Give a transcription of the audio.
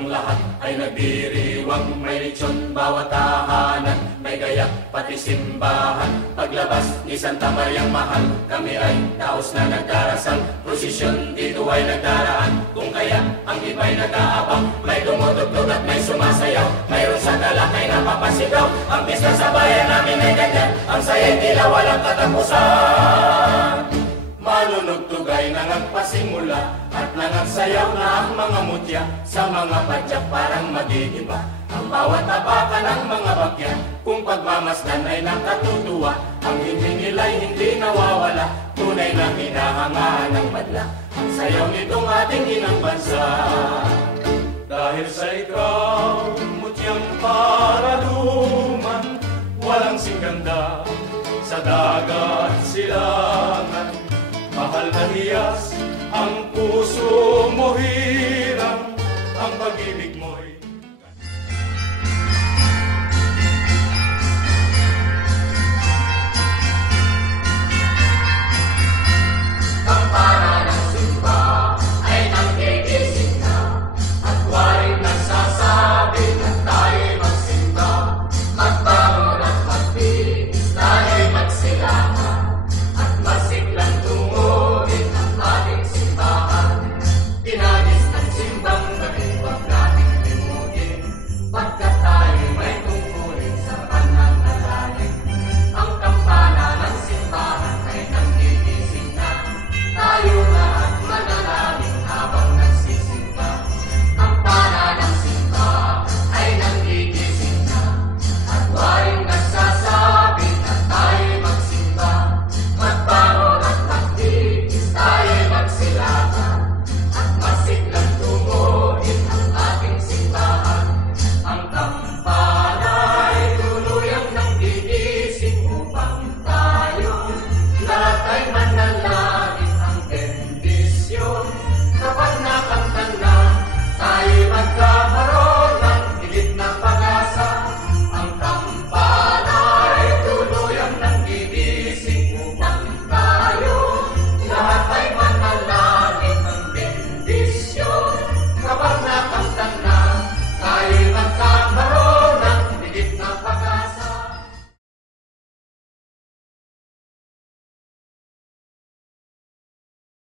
Ang lahat ay nagdiriwang, may lechon bawat tahanan, may gayak pati simbahan. Paglabas ni Santa Mariang Mahal, kami ay taos na nagdarasal. Prosesyon dito ay nagdaraan, kung kaya ang iba'y nag-aabang. May dumudugtog at may sumasayaw, mayroon sa dalakay na papasigaw. Ang pista sa bayan namin ay ganyan, ang saya'y tila walang katapusan. Manunugtog ay nangagpasimula at nangagsayaw na ang mga mutya. Sa mga padyak parang magigiba ang bawat tapakan ng mga bakyan. Kung pagmamasdan ay nakatutuwa, ang hindi nila'y hindi nawawala. Tunay na hinahangaan ng madla ang sayaw nitong ating inang bansa. Dahil sa ikaw, mutyang paraluman, walang singganda sa dagat silangan. Mahal na hiyas, ang puso mo hirang, ang pag-ibig